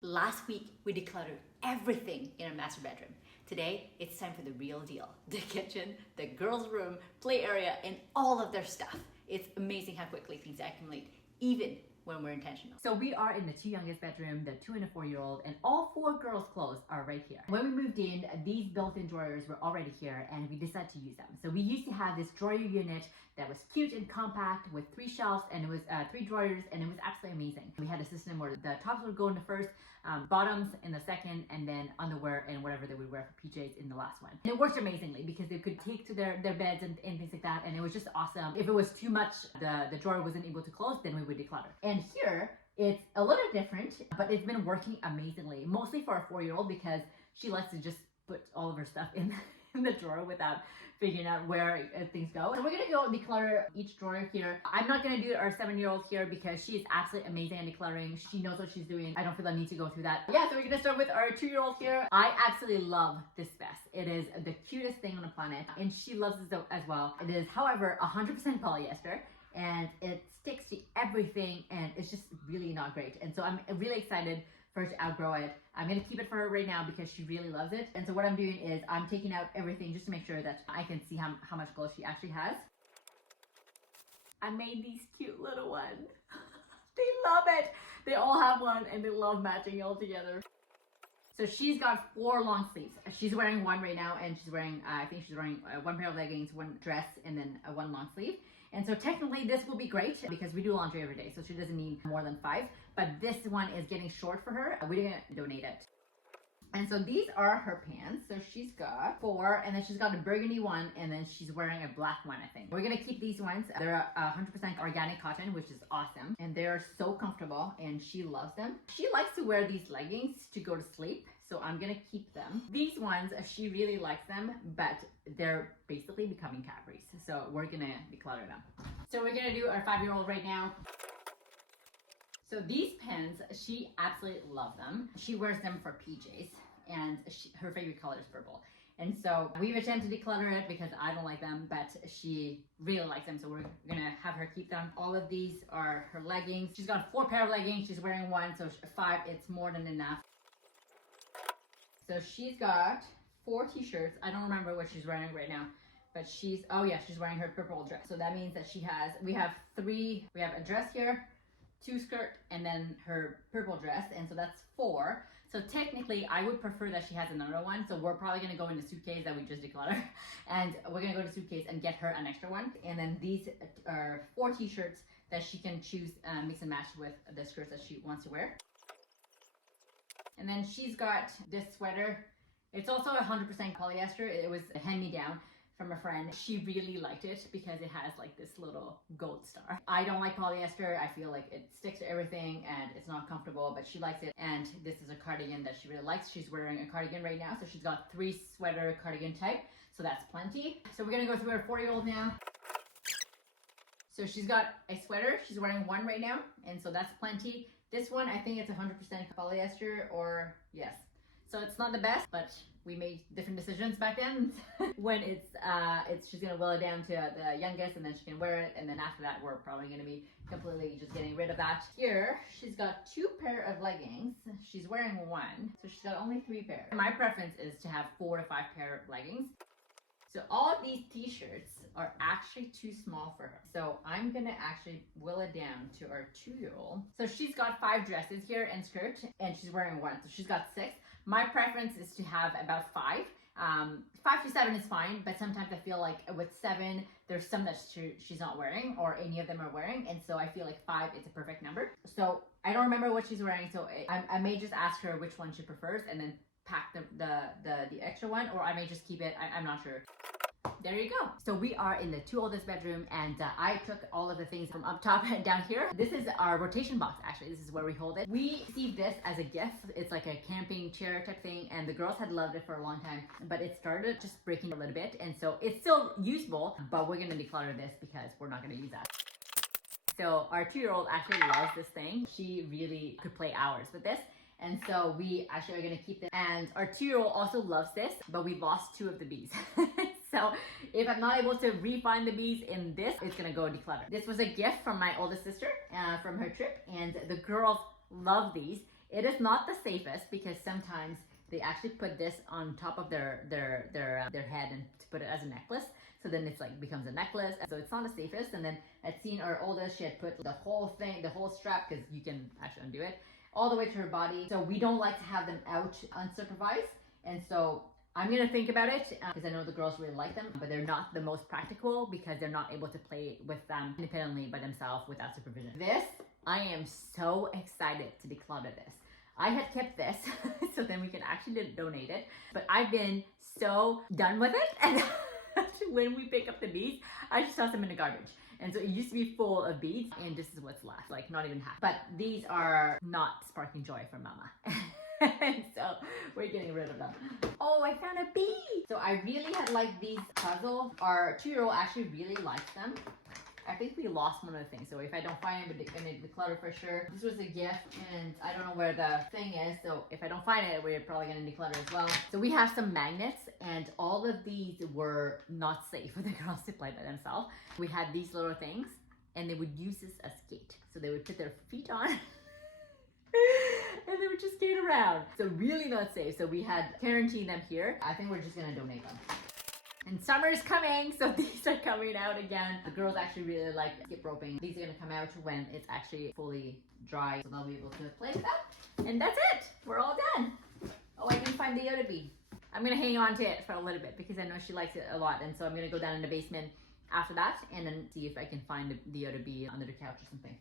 Last week, we decluttered everything in our master bedroom. Today, it's time for the real deal. The kitchen, the girls' room, play area, and all of their stuff. It's amazing how quickly things accumulate, even when we're intentional. So we are in the two youngest bedroom, the 2 and a 4-year-old, and all 4 girls' clothes are right here. When we moved in, these built-in drawers were already here and we decided to use them. So we used to have this drawer unit that was cute and compact with 3 shelves, and it was 3 drawers, and it was absolutely amazing. We had a system where the tops would go in the first, bottoms in the second, and then underwear and whatever they would wear for PJs in the last one. And it worked amazingly because they could take to their beds and things like that, and it was just awesome. If it was too much, the drawer wasn't able to close, then we would declutter. And here, it's a little different, but it's been working amazingly, mostly for a 4-year-old because she likes to just put all of her stuff in the drawer without figuring out where things go. So we're gonna go declutter each drawer here. I'm not gonna do our 7-year-old here because she is absolutely amazing at decluttering. She knows what she's doing. I don't feel the need to go through that. Yeah, so we're gonna start with our 2-year-old here. I absolutely love this vest. It is the cutest thing on the planet, and she loves it as well. It is, however, 100% polyester, and it sticks to everything, and it's just really not great. And so I'm really excited for her to outgrow it. I'm gonna keep it for her right now because she really loves it. And so what I'm doing is I'm taking out everything just to make sure that I can see how much clothes she actually has. I made these cute little ones. They love it. They all have one and they love matching all together. So she's got 4 long sleeves. She's wearing one right now, and she's wearing, I think she's wearing 1 pair of leggings, 1 dress, and then 1 long sleeve. And so technically this will be great because we do laundry every day, so she doesn't need more than 5. But this one is getting short for her. We're gonna donate it. And so these are her pants. So she's got 4, and then she's got a burgundy one, and then she's wearing a black one, I think. We're gonna keep these ones. They're 100% organic cotton, which is awesome. And they're so comfortable, and she loves them. She likes to wear these leggings to go to sleep, so I'm gonna keep them. These ones, she really likes them, but they're basically becoming Capris. So we're gonna declutter them. So we're gonna do our 5-year-old right now. So these pens, she absolutely loves them. She wears them for PJs, and her favorite color is purple. And so we've attempted to declutter it because I don't like them, but she really likes them, so we're gonna have her keep them. All of these are her leggings. She's got 4 pair of leggings. She's wearing 1, so 5, it's more than enough. So she's got 4 t-shirts. I don't remember what she's wearing right now, but she's wearing her purple dress. So that means that we have a dress here, 2 skirt, and then her purple dress, and so that's 4. So technically I would prefer that she has another one, so we're probably gonna go in the suitcase that we just decluttered, and we're gonna go to the suitcase and get her an extra one. And then these are 4 t-shirts that she can choose, mix and match with the skirts that she wants to wear. And then she's got this sweater. It's also 100% polyester. It was a hand-me-down from a friend. She really liked it because it has like this little gold star. I don't like polyester. I feel like it sticks to everything and it's not comfortable, but she likes it. And this is a cardigan that she really likes. She's wearing a cardigan right now, so she's got 3 sweater cardigan type, so that's plenty. So we're gonna go through our 4-year-old now. So she's got a sweater. She's wearing 1 right now, and so that's plenty. This one, I think it's 100% polyester, or yes. So it's not the best, but we made different decisions back then. When she's gonna will it down to the youngest, and then she can wear it, and then after that, we're probably gonna be completely just getting rid of that. Here, she's got 2 pair of leggings. She's wearing 1, so she's got only 3 pair. My preference is to have 4 to 5 pair of leggings. So all of these t-shirts are actually too small for her. So I'm gonna actually will it down to our 2-year-old. So she's got 5 dresses here and skirt, and she's wearing 1. So she's got 6. My preference is to have about 5. 5 to 7 is fine, but sometimes I feel like with 7, there's some that she's not wearing, or any of them are wearing, and so I feel like 5 is a perfect number. So I don't remember what she's wearing, so I may just ask her which one she prefers, and then pack the extra one, or I may just keep it. I'm not sure. There you go. So we are in the 2 oldest bedroom, and I took all of the things from up top and down here. This is our rotation box, actually. This is where we hold it. We received this as a gift. It's like a camping chair type thing, and the girls had loved it for a long time, but it started just breaking a little bit, and so it's still usable, but we're gonna declutter this because we're not gonna use that. So our 2-year-old actually loves this thing. She really could play hours with this. And so we actually are gonna keep this. And our 2-year-old also loves this, but we lost 2 of the bees. So if I'm not able to re-find the bees in this, it's gonna go declutter. This was a gift from my oldest sister from her trip, and the girls love these. It is not the safest because sometimes they actually put this on top of their head and to put it as a necklace. So then it's like becomes a necklace. So it's not the safest. And then I'd seen our oldest, she had put the whole thing, the whole strap, because you can actually undo it, all the way to her body. So we don't like to have them out unsupervised. And so I'm gonna think about it because I know the girls really like them, but they're not the most practical because they're not able to play with them independently by themselves without supervision. This, I am so excited to declutter this. I had kept this so then we can actually donate it, but I've been so done with it. And when we pick up the beads, I just toss them in the garbage. And so it used to be full of beads and this is what's left, like not even half. But these are not sparking joy for mama. And so we're getting rid of them. Oh, I found a bead. So I really had liked these puzzles. Our 2-year-old actually really likes them. I think we lost one of the things, so if I don't find it, I'm gonna declutter for sure. This was a gift, and I don't know where the thing is, so if I don't find it, we're probably gonna declutter as well. So we have some magnets, and all of these were not safe for the girls to play by themselves. We had these little things, and they would use this as skate. So they would put their feet on, and they would just skate around. So really not safe. So we had quarantined them here. I think we're just gonna donate them. And summer is coming, so these are coming out again. The girls actually really like skip roping. These are gonna come out when it's actually fully dry, so they'll be able to play with that. And that's it, we're all done. Oh, I didn't find the other bee. I'm gonna hang on to it for a little bit because I know she likes it a lot. And so I'm gonna go down in the basement after that and then see if I can find the other bee under the couch or something.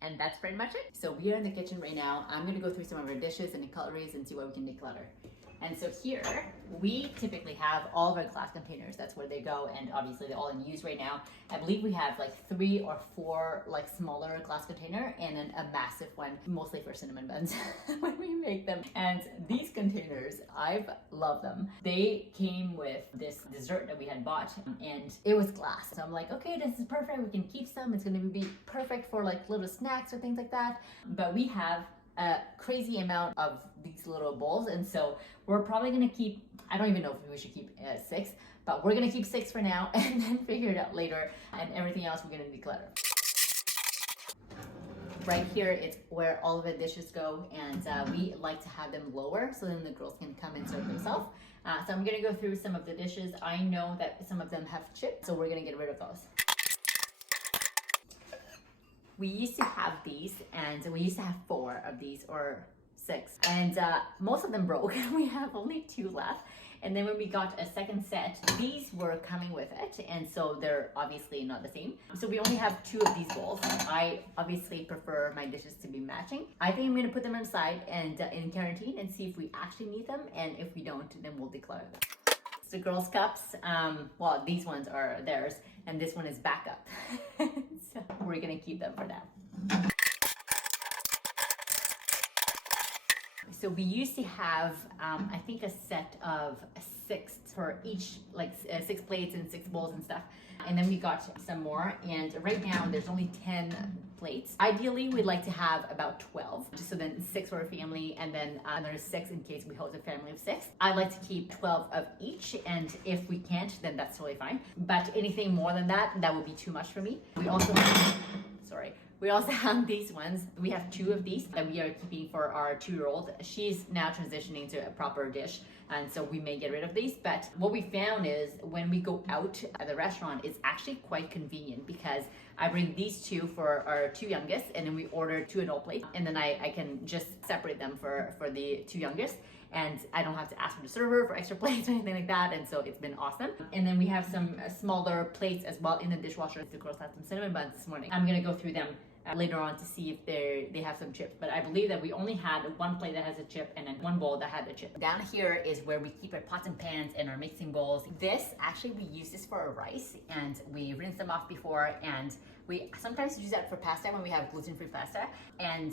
And that's pretty much it. So we are in the kitchen right now. I'm gonna go through some of our dishes and the cutleries and see what we can declutter. And so here, we typically have all of our glass containers. That's where they go, and obviously they're all in use right now. I believe we have like 3 or 4 like smaller glass container and then a massive one, mostly for cinnamon buns when we make them. And these containers, I've loved them. They came with this dessert that we had bought, and it was glass. So I'm like, okay, this is perfect. We can keep some. It's gonna be perfect for like little snacks or things like that. But we have a crazy amount of these little bowls, and so we're probably gonna keep, I don't even know if we should keep 6, but we're gonna keep 6 for now and then figure it out later, and everything else we're gonna declutter. Right here, it's where all of the dishes go, and we like to have them lower so then the girls can come and serve themselves. So I'm gonna go through some of the dishes. I know that some of them have chips, so we're gonna get rid of those. We used to have these, and we used to have 4 of these or 6, and most of them broke. We have only 2 left. And then when we got a second set, these were coming with it, and so they're obviously not the same. So we only have 2 of these bowls. I obviously prefer my dishes to be matching. I think I'm gonna put them aside and in quarantine and see if we actually need them, and if we don't, then we'll declutter them. So girls' cups, well, these ones are theirs, and this one is backup. So we're gonna keep them for now. So we used to have, I think, a set of 6 for each, like 6 plates and 6 bowls and stuff. And then we got some more, and right now there's only 10 plates. Ideally, we'd like to have about 12, just so then 6 for a family, and then another 6 in case we host a family of 6. I'd like to keep 12 of each, and if we can't, then that's totally fine. But anything more than that, that would be too much for me. We also have these ones. We have 2 of these that we are keeping for our 2-year-old. She's now transitioning to a proper dish, and so we may get rid of these. But what we found is when we go out at the restaurant, it's actually quite convenient because I bring these 2 for our 2 youngest, and then we order 2 adult plates, and then I can just separate them for the 2 youngest. And I don't have to ask for the server for extra plates or anything like that, and so it's been awesome. And then we have some smaller plates as well in the dishwasher. The girls had some cinnamon buns this morning. I'm gonna go through them later on to see if they have some chips, but I believe that we only had 1 plate that has a chip and then 1 bowl that had a chip. Down here is where we keep our pots and pans and our mixing bowls. This, actually, we use this for our rice, and we rinse them off before, and we sometimes use that for pasta when we have gluten-free pasta, and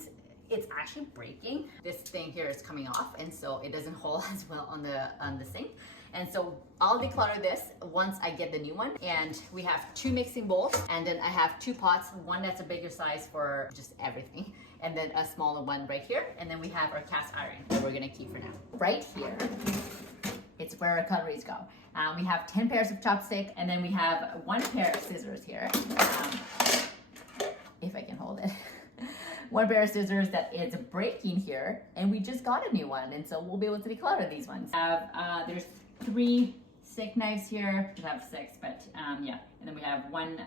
it's actually breaking. This thing here is coming off, and so it doesn't hold as well on the sink. And so I'll declutter this once I get the new one. And we have 2 mixing bowls, and then I have 2 pots, one that's a bigger size for just everything, and then a smaller one right here. And then we have our cast iron that we're gonna keep for now. Right here, it's where our cutleries go. We have 10 pairs of chopsticks, and then we have 1 pair of scissors here, if I can hold it. one pair of scissors that is breaking here, and we just got a new one, and so we'll be able to declutter these ones. There's 3 steak knives here. We have 6, but yeah. And then we have one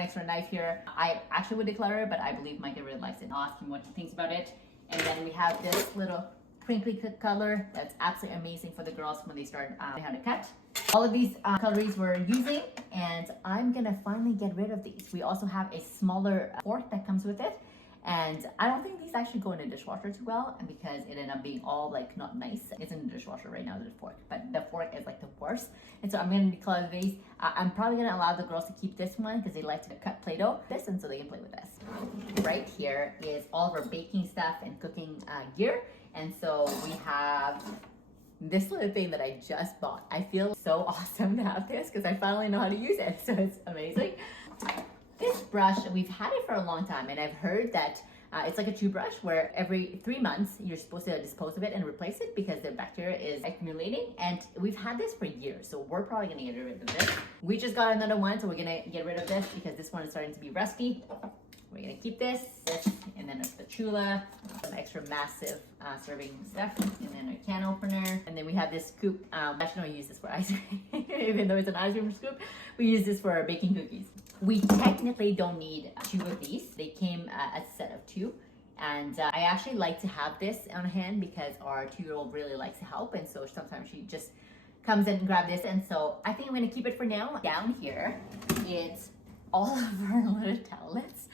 extra knife here. I actually would declutter it, but I believe Micah really likes it. I'll ask him what he thinks about it. And then we have this little crinkly color that's absolutely amazing for the girls when they start learning how to cut. All of these cutleries we're using, and I'm gonna finally get rid of these. We also have a smaller fork that comes with it, and I don't think these actually go in the dishwasher too well, and because it ended up being all like not nice. It's in the dishwasher right now, the fork, but the fork is like the worst. And so I'm gonna declutter these. I'm probably gonna allow the girls to keep this one because they like to cut Play-Doh, and so they can play with this. Right here is all of our baking stuff and cooking gear. And so we have this little thing that I just bought. I feel so awesome to have this because I finally know how to use it. So it's amazing. This brush, we've had it for a long time, and I've heard that it's like a chew brush where every 3 months you're supposed to dispose of it and replace it because the bacteria is accumulating. And we've had this for years, so we're probably gonna get rid of this. We just got another one, so we're gonna get rid of this because this one is starting to be rusty. We're gonna keep this, and then a spatula, some extra massive serving stuff, and then a can opener. And then we have this scoop. Actually, don't use this for ice cream, even though it's an ice cream scoop. We use this for baking cookies. We technically don't need 2 of these. They came a set of 2. And I actually like to have this on hand because our 2-year-old really likes to help. And so sometimes she just comes in and grabs this. And so I think I'm gonna keep it for now. Down here, it's all of our little towelettes.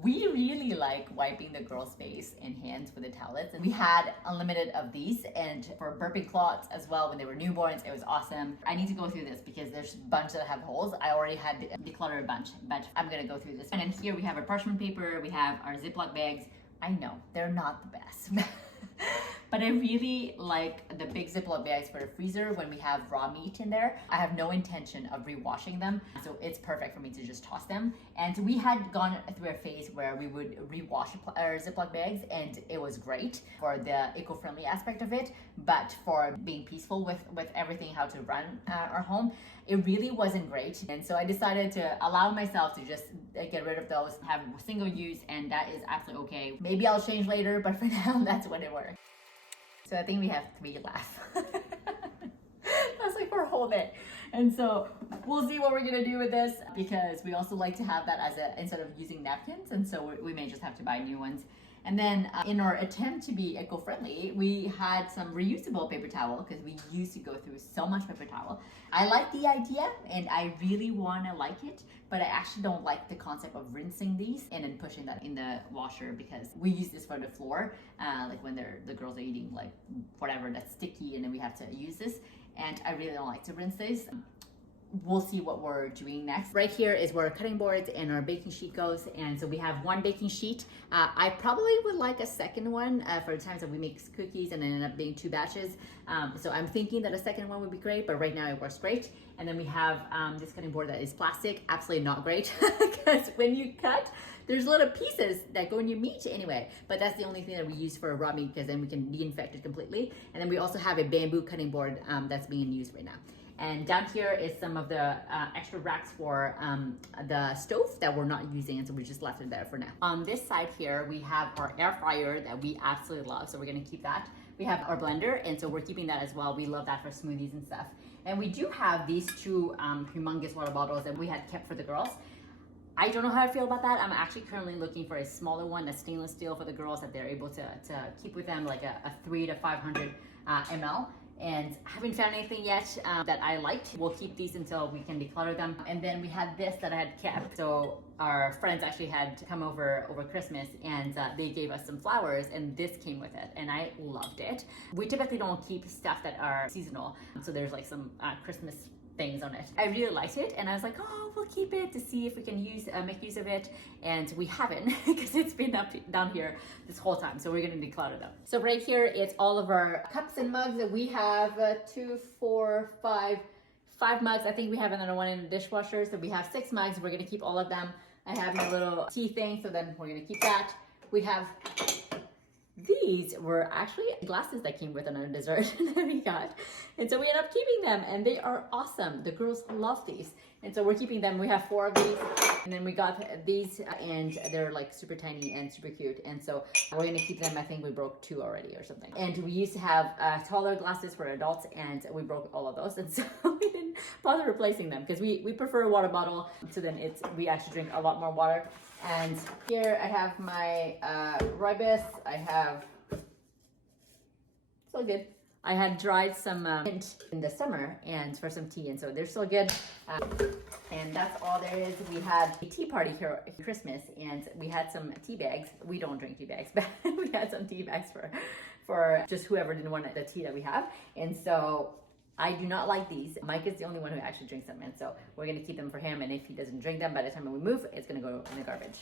We really like wiping the girls' face and hands with the towelettes, and we had unlimited of these, and for burping cloths as well when they were newborns. It was awesome. I need to go through this because there's a bunch that have holes. I already had decluttered a bunch, but I'm gonna go through this. And then here we have our parchment paper, we have our Ziploc bags. I know they're not the best, but I really like the big Ziploc bags for the freezer when we have raw meat in there. I have no intention of rewashing them, so it's perfect for me to just toss them. And we had gone through a phase where we would rewash our Ziploc bags, and it was great for the eco-friendly aspect of it, but for being peaceful with everything, how to run our home, it really wasn't great. And so I decided to allow myself to just get rid of those, have single use, and that is absolutely okay. Maybe I'll change later, but for now, that's what it works. So I think we have 3 left. That's like for a whole day. And so we'll see what we're gonna do with this because we also like to have that as instead of using napkins. And so we may just have to buy new ones. And then in our attempt to be eco-friendly, we had some reusable paper towel because we used to go through so much paper towel. I like the idea and I really want to like it, but I actually don't like the concept of rinsing these and then pushing that in the washer because we use this for the floor, like when the girls are eating like whatever that's sticky, and then we have to use this. And I really don't like to rinse this. We'll see what we're doing next. Right here is where our cutting boards and our baking sheet goes. And so we have 1 baking sheet. I probably would like a second one for the times that we make cookies and then end up being 2 batches. So I'm thinking that a second one would be great, but right now it works great. And then we have this cutting board that is plastic. Absolutely not great because when you cut, there's little pieces that go in your meat anyway, but that's the only thing that we use for raw meat because then we can de-infect it completely. And then we also have a bamboo cutting board that's being used right now. And down here is some of the extra racks for the stove that we're not using, and so we just left it there for now. On this side here, we have our air fryer that we absolutely love, so we're gonna keep that. We have our blender, and so we're keeping that as well. We love that for smoothies and stuff. And we do have these 2 humongous water bottles that we had kept for the girls. I don't know how I feel about that. I'm actually currently looking for a smaller one that's stainless steel for the girls that they're able to keep with them, like a 300 to 500 ml. And haven't found anything yet that I liked. We'll keep these until we can declutter them. And then we had this that I had kept. So our friends actually had come over Christmas, and they gave us some flowers, and this came with it, and I loved it. We typically don't keep stuff that are seasonal. So there's like some Christmas things on it. I really liked it, and I was like, oh, we'll keep it to see if we can make use of it, and we haven't because it's been down here this whole time, so we're gonna declutter them. So right here, it's all of our cups and mugs that we have 2, 4, 5 mugs. I think we have another one in the dishwasher, so we have 6 mugs. We're gonna keep all of them. I have my little tea thing, so then we're gonna keep that. We have these these were actually glasses that came with another dessert that we got. And so we ended up keeping them, and they are awesome. The girls love these. And so we're keeping them. We have 4 of these, and then we got these, and they're like super tiny and super cute. And so we're gonna keep them. I think we broke 2 already or something. And we used to have taller glasses for adults, and we broke all of those. And so we didn't bother replacing them because we prefer a water bottle. So then we actually drink a lot more water. And here I have my rooibos. I have, so good. I had dried some mint in the summer and for some tea, and so they're so good. And that's all there is. We had a tea party here at Christmas, and we had some tea bags. We don't drink tea bags, but we had some tea bags for just whoever didn't want the tea that we have. And so I do not like these. Mike is the only one who actually drinks them, and so we're gonna keep them for him. And if he doesn't drink them by the time we move, it's gonna go in the garbage.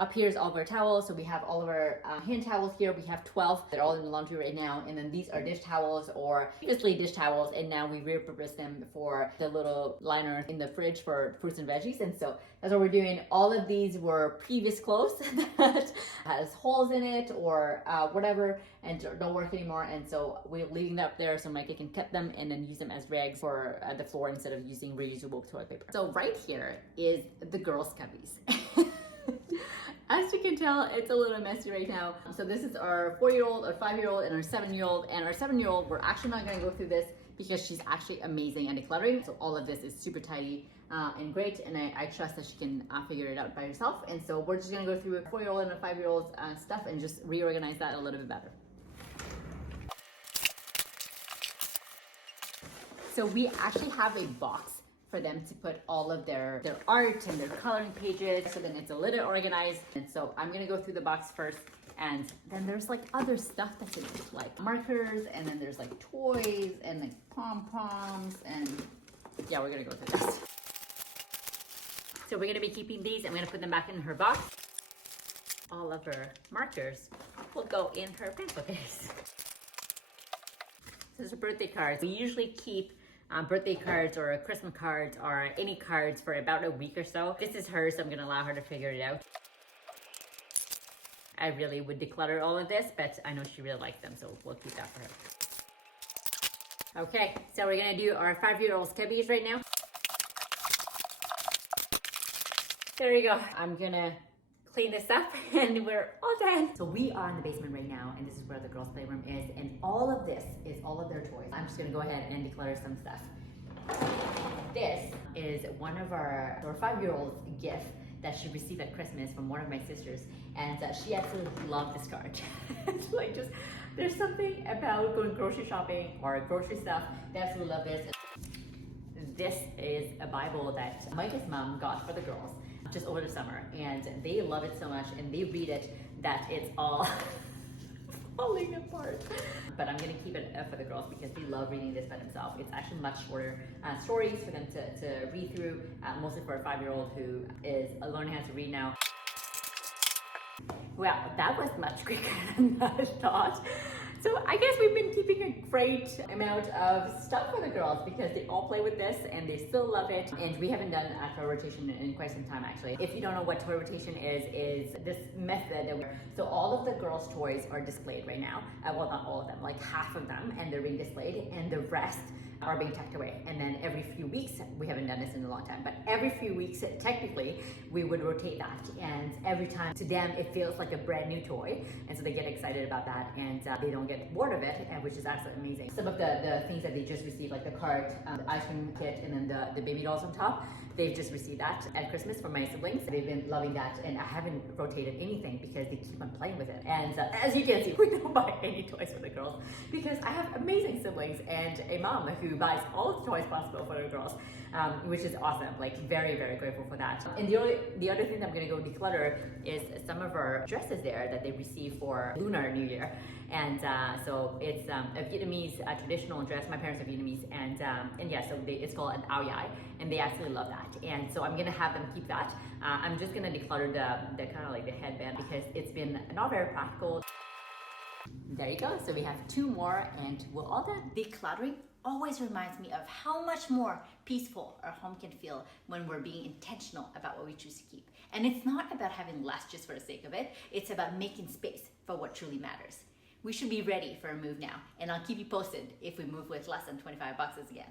Up here is all of our towels. So we have all of our hand towels here. We have 12. They're all in the laundry right now. And then these are dish towels, or previously dish towels, and now we repurpose them for the little liner in the fridge for fruits and veggies. And so that's what we're doing. All of these were previous clothes that has holes in it or whatever, and don't work anymore. And so we're leaving that up there so Micah can cut them and then use them as rags for the floor instead of using reusable toilet paper. So right here is the girls' cubbies. As you can tell, it's a little messy right now. So this is our 4-year-old, our 5-year-old, and our 7-year-old. And our 7-year-old, we're actually not gonna go through this because she's actually amazing at decluttering. So all of this is super tidy and great. And I trust that she can figure it out by herself. And so we're just gonna go through a 4-year-old and a 5-year-old's stuff and just reorganize that a little bit better. So we actually have a box for them to put all of their art and their coloring pages, so then it's a little organized. And so I'm gonna go through the box first, and then there's like other stuff that's in it, like markers, and then there's like toys and like pom-poms, and yeah, we're gonna go through this. So we're gonna be keeping these. I'm gonna put them back in her box. All of her markers will go in her pencil case. So there's a birthday cards. We usually keep birthday cards or Christmas cards or any cards for about a week or so. This is hers, so I'm gonna allow her to figure it out. I really would declutter all of this, but I know she really likes them, so we'll keep that for her. Okay, so we're gonna do our 5-year-old's cubbies right now. There you go. I'm gonna clean this up and we're all done. So we are in the basement right now, and this is where the girls' playroom is, and all of this is all of their toys. I'm just gonna go ahead and declutter some stuff. This is one of our 5-year-old's gift that she received at Christmas from one of my sisters, and she absolutely loved this card. It's like just, there's something about going grocery shopping or grocery stuff. They absolutely love this. This is a Bible that Micah's mom got for the girls just over the summer, and they love it so much, and they read it that it's all falling apart. But I'm gonna keep it for the girls because they love reading this by themselves. It's actually much shorter stories for them to read through, mostly for a 5-year-old who is learning how to read now. Well, that was much quicker than I thought. So I guess we've been keeping a great amount of stuff for the girls because they all play with this and they still love it. And we haven't done a toy rotation in quite some time, actually. If you don't know what toy rotation is this method that so all of the girls' toys are displayed right now. Well, not all of them, like half of them, and they're being displayed, and the rest are being tucked away. And then every few weeks, we haven't done this in a long time, but every few weeks, technically, we would rotate that. And every time, to them, it feels like a brand new toy. And so they get excited about that, and they don't get bored of it, which is absolutely amazing. Some of the things that they just received, like the cart, the ice cream kit, and then the baby dolls on top, they've just received that at Christmas from my siblings. They've been loving that, and I haven't rotated anything because they keep on playing with it. And as you can see, we don't buy any toys for the girls because I have amazing siblings and a mom who buys all the toys possible for the girls, which is awesome. Like very, very grateful for that. And the other thing that I'm gonna go declutter is some of our dresses there that they received for Lunar New Year. And so it's a Vietnamese traditional dress. My parents are Vietnamese, and yeah, so it's called an ao dai, and they absolutely love that. And so I'm gonna have them keep that. I'm just gonna declutter the kind of like the headband because it's been not very practical. There you go. So we have 2 more, and we're all done. Decluttering always reminds me of how much more peaceful our home can feel when we're being intentional about what we choose to keep. And it's not about having less just for the sake of it. It's about making space for what truly matters. We should be ready for a move now, and I'll keep you posted if we move with less than $25 again.